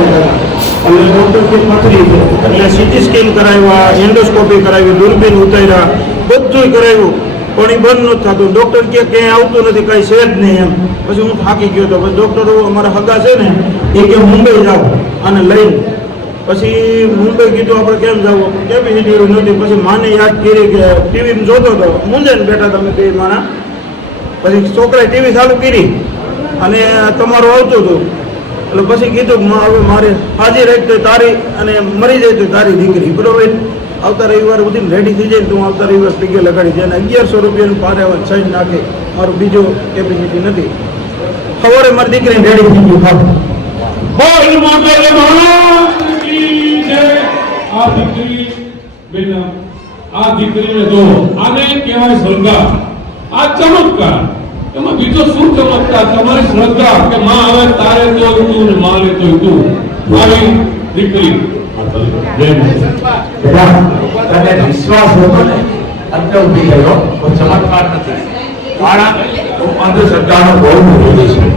એટલે ડૉક્ટર પથરી એટલે સીટી સ્કેન કરાવ્યા, એન્ડોસ્કોપી કરાવી, દૂરબીન ઉતાર્યા બધું કરાવ્યું. પણ એ બંધ નથી થતું. ડૉક્ટર કે ક્યાંય આવતું નથી, કાંઈ છે જ નહીં એમ. પછી હું થાકી ગયો હતો પછી ડૉક્ટરો અમારા હગા છે ને, એ કે મુંબઈ જાઓ અને લઈને. પછી મુંબઈ કીધું, આપણે કેમ જવું કેપેસિટી નહોતી? પછી માને યાદ કરી કે ટીવી જોતો હતો. મુંજાઈને બેઠા તમે બે માણા. પછી છોકરાએ ટીવી ચાલુ કરી. અને તમારું આવતું હતું. એટલે પછી કીધું કે હવે મારે હાજી રાખ તો તારી અને મરી જાય તો તારી દીકરી, બરોબર? આવતા રવિવાર સુધી રેડી થઈ જાય તો આવતા રવિવાર સ્પીકર લગાડી દે અને અગિયારસો રૂપિયાનું પારે સાઈડ નાખે. મારું બીજું કેપેસિટી નથી. સવારે મારી દીકરી રેડી થઈ ગયું જય આ દીકરી આ દીકરીને જો આને કહેવાય શ્રદ્ધા આ ચમત્કાર. એમાં બીજો શું ચમત્કાર? તમારી શ્રદ્ધા કે માં આવે તારે તો તું ને મારે તો તું. આવી દીકરી. તને વિશ્વાસ હતો ને? અત્યારે ઊભી ગયો તો ચમત્કાર નથી. હું અંધશ્રદ્ધાનો બહુ વિરોધી છું.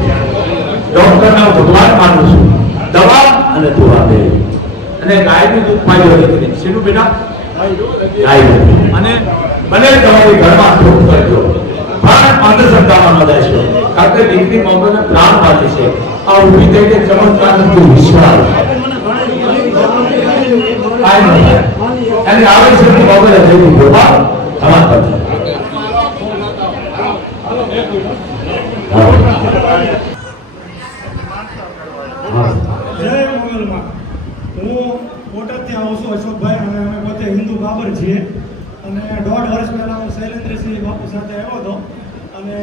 ડોક્ટરના ભગવાન માનું છું. દવા અને દુઆ બે. અને ગાયનું દૂધ પાડ્યો દીકરી શેનું બેટા? ગાય અને ભલે તમારી ઘરમાં ધૂપ કરજો પણ અંધશ્રદ્ધામાં ન છે. કારણ કે દીકરી મોગલને પ્રાણ વાલે છે. આ ઊભી થઈને ચમત્કાર નથી વિશ્વાસ. અને આવે છે કે મોગલે જઈને ગોપા તમાર પાસે જય મંગલમાં. હું બોટાદથી આવું છું, અશોકભાઈ, અને અમે પોતે હિન્દુ બાબર છીએ. અને દોઢ વર્ષ પહેલાં હું શૈલેન્દ્રસિંહ બાપુ સાથે આવ્યો હતો. અને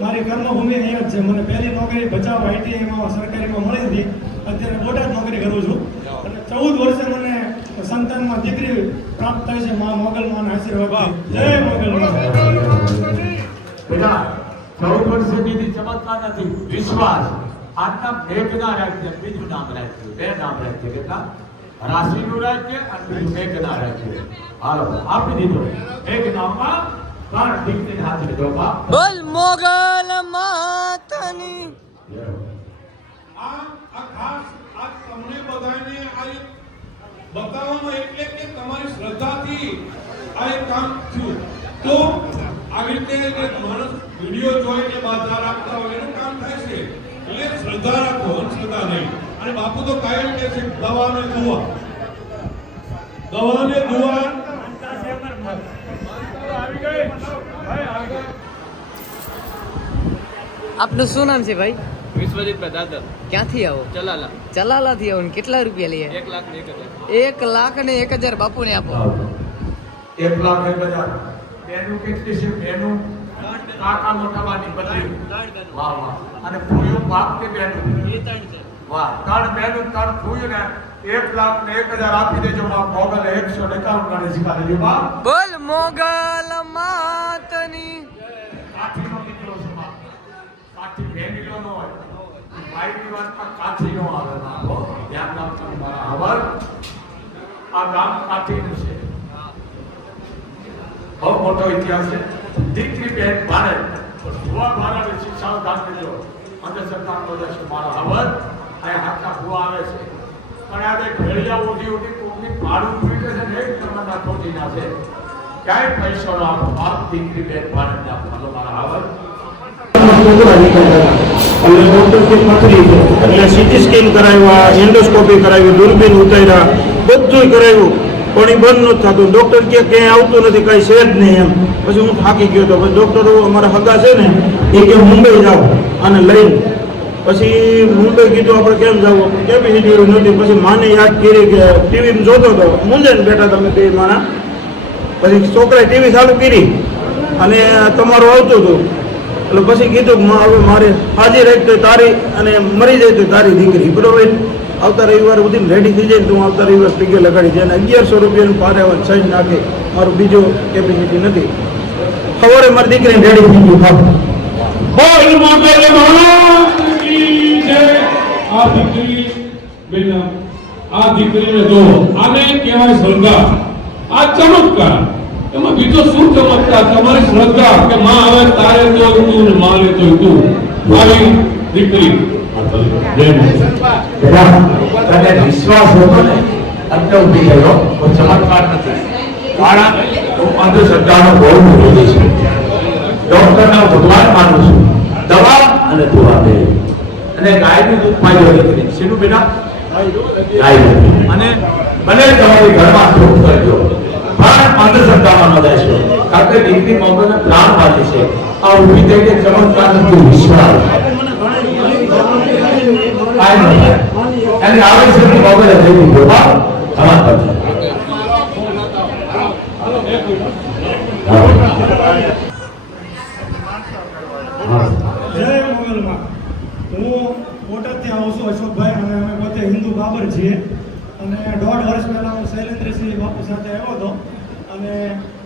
મારી કર્મભૂમિ અહીંયા જ છે. મને પહેલી નોકરી ભચાઉ આઈટીઆઈમાં સરકારીમાં મળી હતી. અત્યારે બોટાદ નોકરી કરું છું. અને ચૌદ વર્ષે મને સંતાનમાં દીકરી પ્રાપ્ત થઈ છે. મા મોગલમાં આશીર્વાદ જય મોગલ બેટા, ચૌદ વર્ષે બીજી ચમત્કાર નથી. વિશ્વાસ. આજના મેઘના રાજ્ય બીજું નામ રાખ્યું, બે નામ રાખ્યું કેટલા રાશિનું રાજ્ય અને બીજું મેઘના રાજ્ય. હાલો આપી દીધો. મેઘ નામમાં ત્રણ દીકરીને હાજર. જો બાપ. બોલ મોગલ માતની. આ આ ખાસ આ તમને બધાને આ બતાવવામાં એટલે કે તમારી શ્રદ્ધાથી આ એક કામ થયું. તો આવી રીતે માણસ વીડિયો જોઈને બાધા રાખતા હોય એનું કામ થાય છે. એટલે શ્રદ્ધા રાખો અંધશ્રદ્ધા નહીં. અને બાપુ તો કાયમ કે છે દવા ને દુઆ. દવા ને દુઆ. આવી આવી આપનું શું નામ છે ભાઈ? વિશ્વજીત પ્રદાદર ક્યાંથી આવો? ચલાલા. ચલાલાથી આવો. ને કેટલા રૂપિયા લઈએ? એક લાખ ને એક હજાર. એક લાખ ને એક હજાર બાપુને આપો. એક લાખ એક હજાર. બેનું કેટલી છે? બેનું. કાકા મોટાવાની બધી વાહ વાહ. અને ફૂયું બાપ કે બેનું? વાહ ત્રણ બેનું ત્રણ ફૂયું ને એક લાખ ને એક હજાર આપી દેજો બાપ મોગલે એકસો ને એકાવન ગણે શીખા દેજો બાપ બોલ મોગલ માતની. કાઠીનો દીકરો છે બાપ કાઠી બેનીલો નો હોય. ભાઈની વાતમાં કાઠી નો આવે બાપ હો. ધ્યાન રાખજો મારા હવર આ ગામ કાઠીનું છે. બહુ મોટો ઇતિહાસ છે. દીકરી બેન ભારે. જોવા ભારે શિક્ષાઓ દાન દેજો અંધશ્રદ્ધા નો મારા હવર અને હાથના ભુવા આવે છે. પણ આ બે ભેળિયા ઉઠી ઉઠી કોકની ભાડું પીટે છે ને એક નંબરના ખોટી ના છે. ક્યાંય પૈસો નો આપો બાપ, દીકરી, બેન ભારે ને આપો મારા છોકરા એટલે સીટી સ્કેન કરાવ્યા એન્ડોસ્કોપી કરાવી દૂરબીન ઉતાર્યા, બધુંય કરાવ્યું પણ એ બંધ નથી થતું. ડૉક્ટર કે ક્યાંય આવતું નથી, કાંઈ છે નહીં એમ. પછી હું થાકી ગયો હતો પછી ડૉક્ટરો અમારા હગા છે ને, એ કે મુંબઈ જાઓ અને લઈને પછી મુંબઈ કીધું, આપણે કેમ જવું? કેપેસિટી એવી નહોતી? પછી માને યાદ કરી કે ટીવી જોતો હતો. મુંજાઈને બેઠા તમે બે માણા. પછી છોકરાએ ટીવી ચાલુ કરી અને તમારું આવતું હતું. એટલે પછી કીધું હવે મારે હાજી રાખતો તારી અને મરી જાય તો તારી દીકરી. બરોબર? આવતા રવિવાર સુધી રેડી થઈ જાય તો હું આવતા રવિવાર સ્પીકર લગાડી જાય અને અગિયારસો રૂપિયાનું પારે સાઈડ નાખે. મારું બીજું કેપેસિટી નથી. સવારે મારી દીકરીને રેડી થઈ ગયું. મોગલ મહારાજ આ દીકરી આ દીકરીને જો આને કહેવાય શ્રદ્ધા આ ચમત્કાર એમાં બીજો શું ચમત્કાર તમારી શ્રદ્ધા કે માં આવે તારે તો ને મારે તો તું આવી દીકરી વિશ્વાસ હતો ને એટલે કોઈ ચમત્કાર નથી કારણ હું અંધશ્રદ્ધાનો બહુ વિરોધી છું ડોક્ટરને ભગવાન માનું છું. દવા અને દુઆ બે અને ગાયનું દૂધ પાયો દીકરી શેનું બેટા? ગાયનું. અને ભલે તમારી ઘરમાં દુઃખ કરજો પણ અંધશ્રદ્ધામાં ન દેશો કારણ કે દીકરી મોગલને પ્રાણ વાંચે છે. આ ઊભી કે ચમત્કાર નથી વિશ્વાસ. અને આવે છે કે આવશ્યકતા મોગલે થઈ દીધો બા તમારા પર હું બોટાદથી આવું અશોકભાઈ, અને અમે પોતે હિન્દુ બાબર છીએ. અને દોઢ વર્ષ પહેલા હું શૈલેન્દ્રસિંહ બાપુ સાથે આવ્યો હતો. અને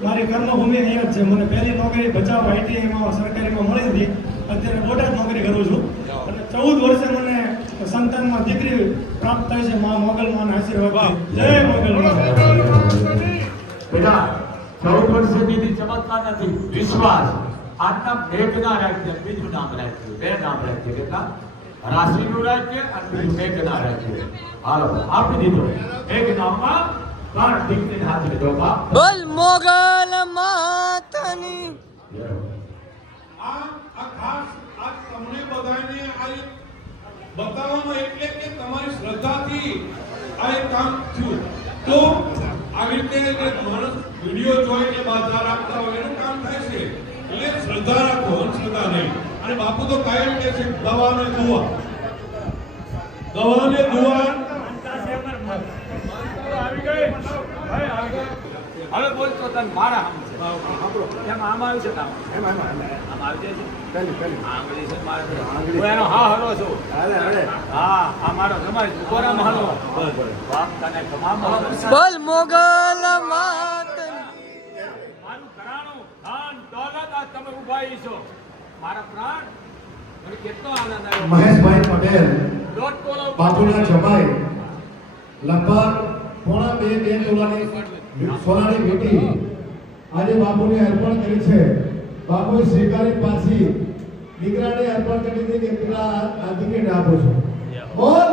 મારી કર્મભૂમિ અહીંયા જ છે. મને પહેલી નોકરી ભચાઉ આઈટીઆઈમાં સરકારીમાં મળી હતી. અત્યારે બોટાદ નોકરી કરું છું. અને ચૌદ વર્ષે મને સંતાનમાં દીકરી પ્રાપ્ત થઈ છે. મા મોગલમાં આશીર્વાદ જય મોગલ બેટા, ચૌદ વર્ષે દીધી ચમત્કાર નથી. વિશ્વાસ. આજના મેઘના રાજ્ય બીજું નામ રાખ્યું. બે નામ રાખ્યું. કેટલા? રાશિનું રાજ્ય અને બીજું મેઘના રાજ્ય. હાલો આપી દીધો. મેઘ નામમાં ત્રણ દીકરીને હાથ લીધો બોલ મોગલ માતની. આ આ ખાસ આ તમને બધાને આ એક એટલે કે તમારી શ્રદ્ધાથી આ એક કામ થયું. તો આવી રીતે માણસ વીડિયો જોઈને બાધા રાખતા હોય એનું કામ થાય છે. એટલે શ્રદ્ધા રાખો અંધશ્રદ્ધા નહીં. અને બાપુ તો કાયમ કે છે દવા ને દુઆ. દવા ને દુઆ. હવે બોલતો તને મારા એમ આમ આવ્યું છે તામ આમ આવી જાય છે? આંગળી છે મારે હું એનો હા હરો છું. હા આ મારો તમારી છે. કોરામાં હાલો બાપ તને તમામ બોલ મોગલ માતની મારું ઘરાણું ધન દોલત આ તમે ઊભા છો. મહેશભાઈ પટેલ બાપુના જમાઈ લગભગ પોણા બે બે તોલાની સોનાની વીટી આજે બાપુને અર્પણ કરી છે. બાપુએ સ્વીકારી પાછી. દીકરાને અર્પણ કરી દીધી કે પેલા આ ટિકિટ આપો છો બોલ!